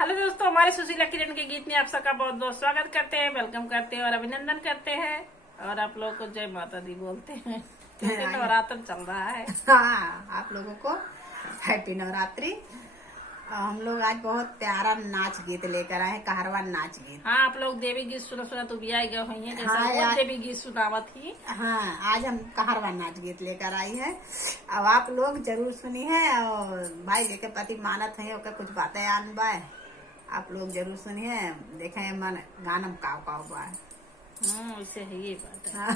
Hello दोस्तों, हमारे सुशीला किरण के गीत में आप सबका बहुत बहुत स्वागत करते हैं, वेलकम करते हैं और अभिनंदन करते हैं। और आप लोगों को जय माता दी बोलते हैं क्योंकि नवरात्र चल रहा है। हाँ, आप लोगों को हैप्पी नवरात्रि। हम लोग आज बहुत प्यारा नाच गीत लेकर आए हैं, कहरवा नाच गीत। हाँ, आप लोग देवी गीत सुना तो भी आई गए हुई है, जैसा हाँ, वो देवी गीत सुनावत थी। हाँ, आज हम कहरवा नाच गीत लेकर आई है। अब आप लोग जरूर सुनी है और भाई जेके पति मानत है ओके कुछ बातें आन बाय आप लोग जरूर सुनिए, देखें मन गानम काव काव बाय। वैसे है ये बात है। हाँ।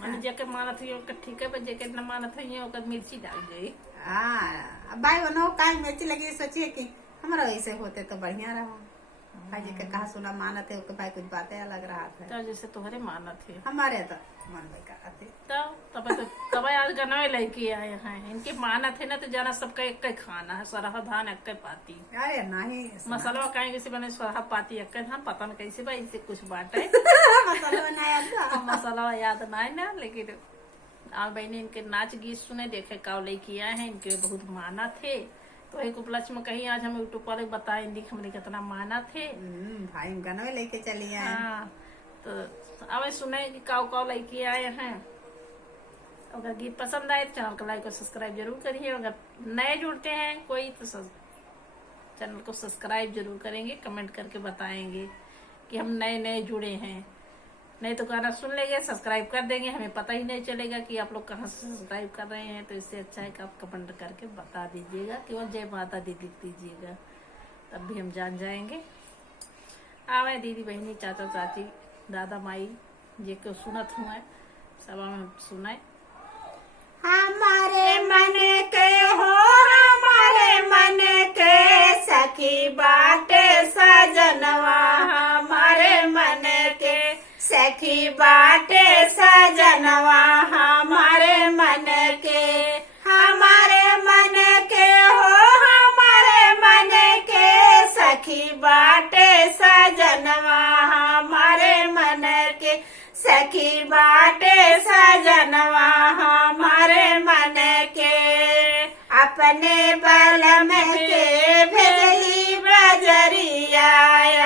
माने जेके मानत है ओके ठीक है, पर जेके न मानत है ओके मिर्ची डाल गई। हाँ, अब भाई वो काई मिर्ची लगी, सोचिए कि हमारा वैसे होते तो बढ़िया रहा। भाई जी के कहा सुना मानत है ओके भाई कुछ बातें अलग रहा था। तो जैसे तुम्हारे मानत है हमारे तो मन भाई कहा थे तब आज गनवे लेके आए हैं। इनकी मानत है ना तो जाना सबका एक खाना है, सरह धान एक पाती। अरे नहीं मसाला कहीं कैसे बने, सरह पाती एक धान, पता न कैसे भाई इसे कुछ बाटे मसाला बनाया था। मसाला याद ना है ना, लेकिन आप बहनी इनके नाच गीत सुने देखे काव लेके आए हैं। इनके बहुत माना थे, तो एक उपलक्ष्य में कहीं आज हम यूट्यूब पर बताए हमने कितना माना थे। भाई गनवे लेके चलिए। हाँ, तो अब सुने कि काव काव लेके आए हैं। अगर गीत पसंद आए तो चैनल को लाइक और सब्सक्राइब जरूर करिए। अगर नए जुड़ते हैं कोई तो चैनल को सब्सक्राइब जरूर करेंगे, कमेंट करके बताएंगे कि हम नए जुड़े हैं। नहीं तो गाना सुन लेंगे, सब्सक्राइब कर देंगे, हमें पता ही नहीं चलेगा कि आप लोग कहाँ से सब्सक्राइब कर रहे हैं। तो इससे अच्छा है कि आप कमेंट करके बता दीजिएगा कि वो जय माता दी लिख दीजिएगा, तब भी हम जान जाएंगे। आवे दीदी बहनी चाचा चाची दादा माई जे को सुनत हुए सब में सुनाए। हमारे मन के हो, हमारे मन के सखी बाटे सजनवा, हमारे मन के सखी बाटे सजनवा, हमारे मन के, हमारे मन के हो, हमारे मन के सखी बाटे सजनवा, हमारे मन के सखी बाटे सजनवा, हमारे मन के अपने बलम के भेजली बजरिया,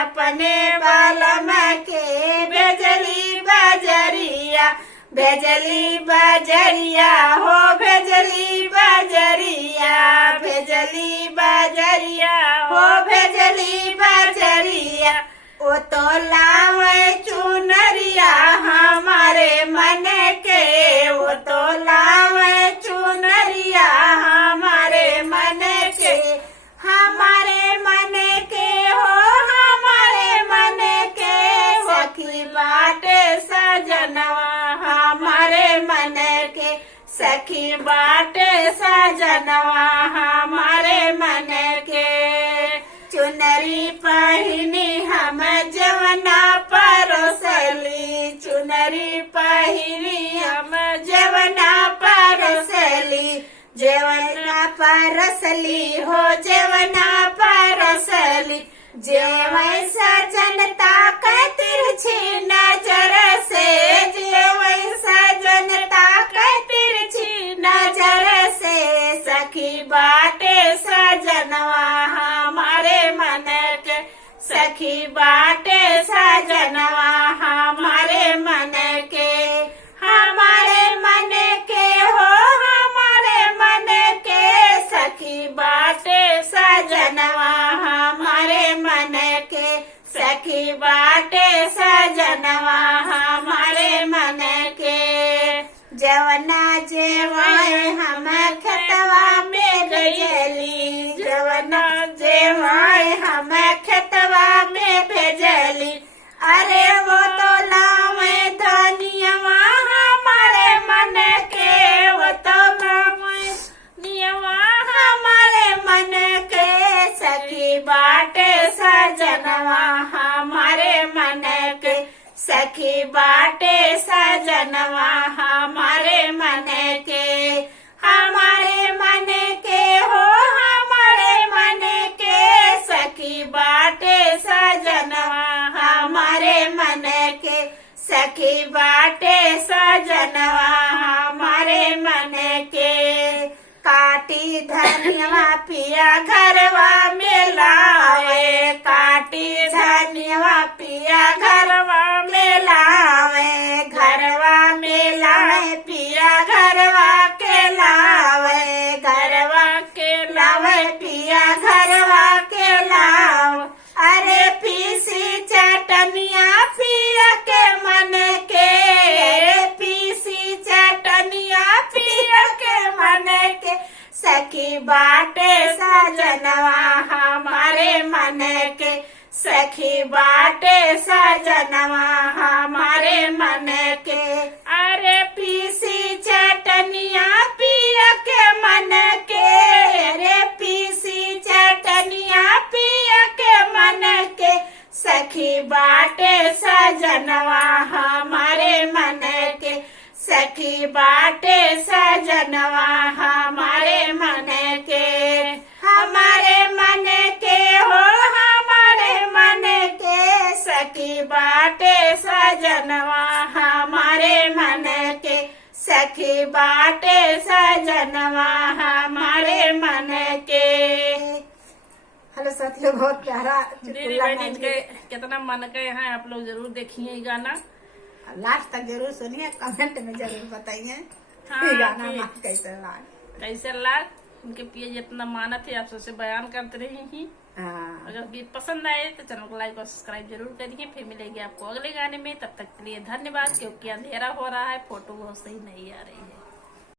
अपने बलम के भेजली बजरिया, भेजली बजरिया हो, भेजली बजरिया, भेजली बजरिया हो, भेजली बजरिया। ओ तो लावे चुनरिया हमारे मन के, वो तो लावे चुनरिया हमारे मन के, हमारे मन के हो, हमारे मन के सखी बाटे सजनवा, हमारे मन के सखी बाटे सजनवा, हमारे मन के चुनरी पहनी हम जवना परसली, चुनरी पहनी हम जवना परसली, जवना परसली हो, जवना परसली, जेवैसा जनता का तिरछी नजर से, जेवैसा जनता का तिरछी नजर से सखी बाटे सजनवा, हमारे मन के सखी बाटे सजनवा, हमारे मन के, हमारे मन के हो, हमारे मन के सखी बाटे सजनवा, हमारे मन के सखी बाटे सजनवा, हमारे मन के जवना जेवाए हम खतवा में भेजली, जवना जेवाए हम खतवा में भेजली, अरे वो तो लावे धनियवा हमारे मन के, वो तो लावे नियवा हमारे मन के सखी बाटे सजनवा, हमारे मन के सखी बाटे सजनवा, हमारे मन के, हमारे मन के हो, हमारे मन के सखी बाटे सजनवा, हमारे मन के सखी बाटे सजनवा, हमारे मन के काटी धनिया पिया घरवा में लावे, सजनवा हमारे मन के सखी बाटे सजनवा हमारे मन के। अरे पीसी चटनिया पिया के मन के, अरे पीसी चटनिया पिया के मन के सखी बाटे सजनवा हमारे मन के, सखी बाटे सजनवा हमारे मन के। हमारे मन के हो हमारे मन के सखी बाटे सजनवा हमारे मन के, सखी बाटे सजनवा हमारे मन के। हेलो साथियों, बहुत प्यारा दीदी बहनी के कितना मन के हैं, आप लोग जरूर देखिए ये गाना, लास्ट तक जरूर सुनिए, कमेंट में जरूर बताइए हाँ, ये गाना कैसे लगा, कैसे लाग। उनके पिए जितना मानत है आप सबसे बयान करते रहे हैं। हाँ। अगर गीत पसंद आए तो चैनल को लाइक और सब्सक्राइब जरूर करिए। फिर मिलेंगे आपको अगले गाने में, तब तक के लिए धन्यवाद। क्योंकि अंधेरा हो रहा है, फोटो बहुत सही नहीं आ रही है।